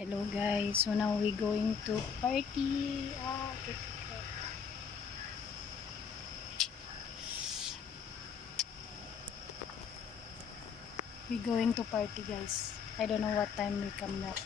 Hello guys, so now we going to party. We going to party guys. I don't know what time we come back.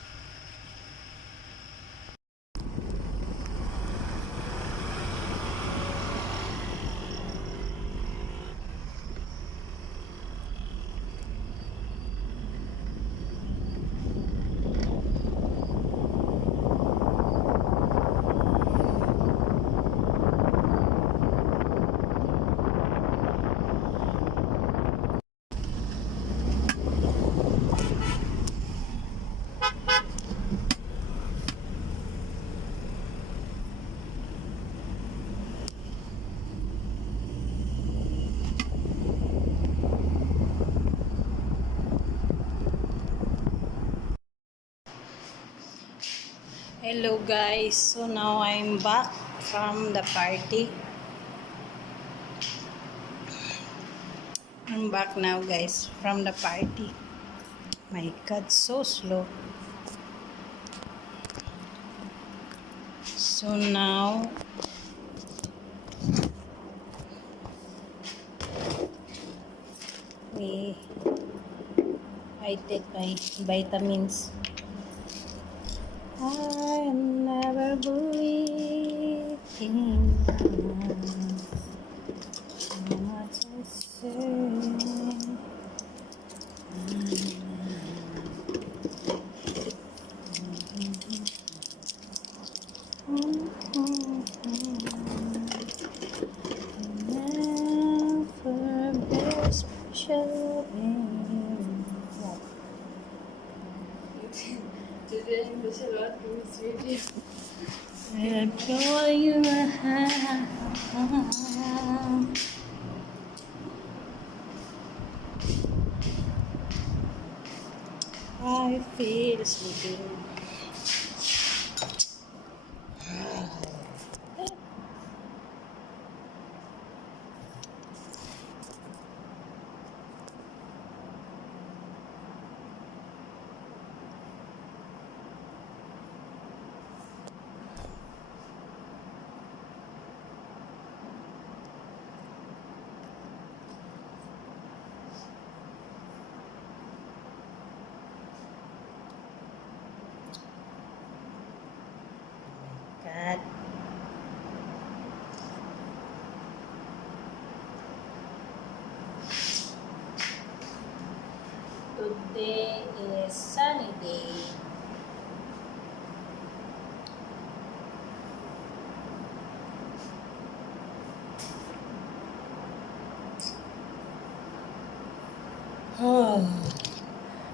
Hello guys, so now I'm back from the party. I'm back now guys from the party. My god, so slow. So now I take my vitamins. I never believed in how much I say. Never be special in what? I'll call you a I feel sleeping. God. Today is sunny day. Oh,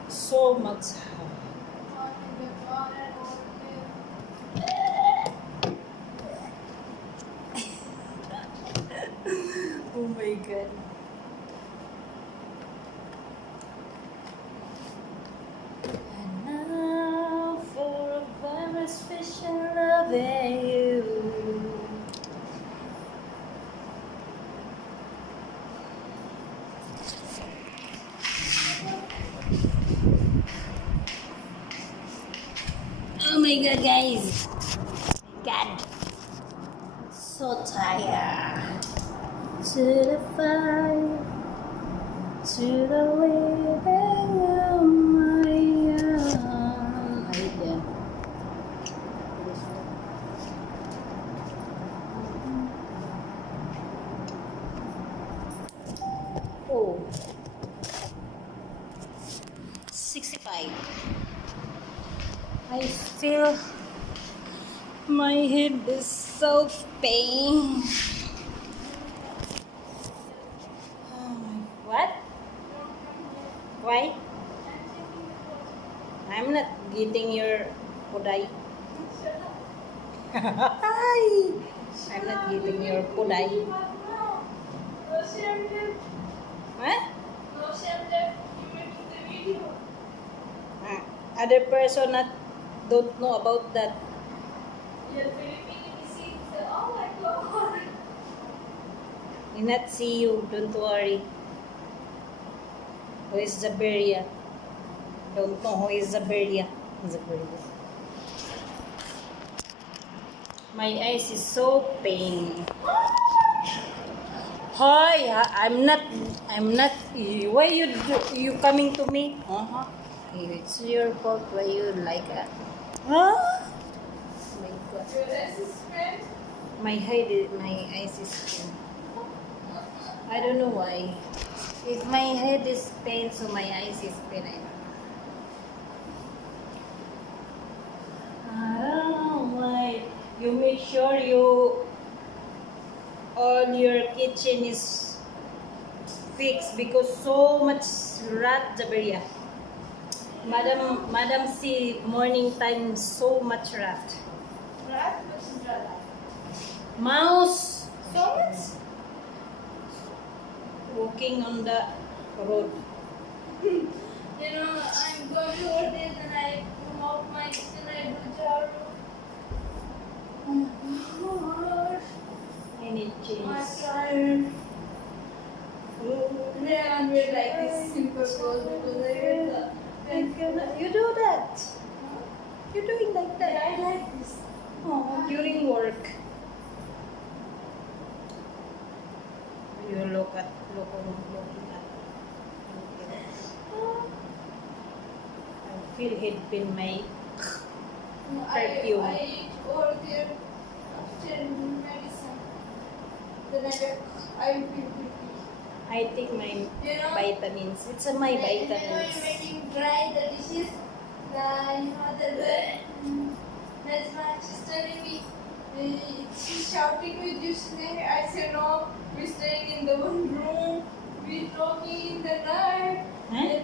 so much. Oh my god. And now for a very special loving you. Oh my god, guys. God. So tired. To the fire, to the living of my own. Ayun. Oh. 65. I feel my head is so pain. What? Why? I'm not getting your puday. I'm not getting your puday. What? Other person not don't know about that. We not see you, don't worry. Who is Zaberia? Don't know who is Zaberia. Zaberia. My eyes is so pain. Hi, I'm not. Why you coming to me? Uh-huh. It's your fault. Why you like that? Huh? My God. Your assistant? My eyes is pain. I don't know why. If my head is pain, so my eyes is pain. I don't know why. You make sure all your kitchen is fixed because so much rat Jaberia. Madam see morning time so much rat. Rat? What's rat? Mouse So much? walking on the road. You know, I'm going over there and I mop my kitchen, I do jaru. Oh my gosh. I need I'm change. tired. Yeah, I'm wear like this simple clothes because I wear the You do that. You're doing like Yeah, that. I like this. Oh, during work. You looking at. I feel head pain my perfume. I over there after medicine. Then I feel pretty. I take my You know, vitamins. It's a my when you're vitamins. making dry the dishes, that's my sister telling me. She's shouting with you, Sneh. I said, no, we're staying in the one room, we're talking in the night. Huh?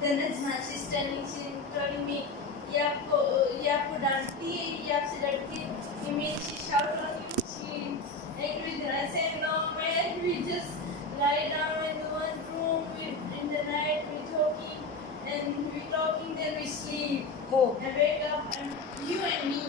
Then it's my sister and she's telling me, you have put auntie, you have said auntie. You mean she shouted on you? She angry. Then I said, no, man, we just lie down in the one room, in the night, we're talking, and we're talking, then we sleep. Oh, And wake up, and you and me.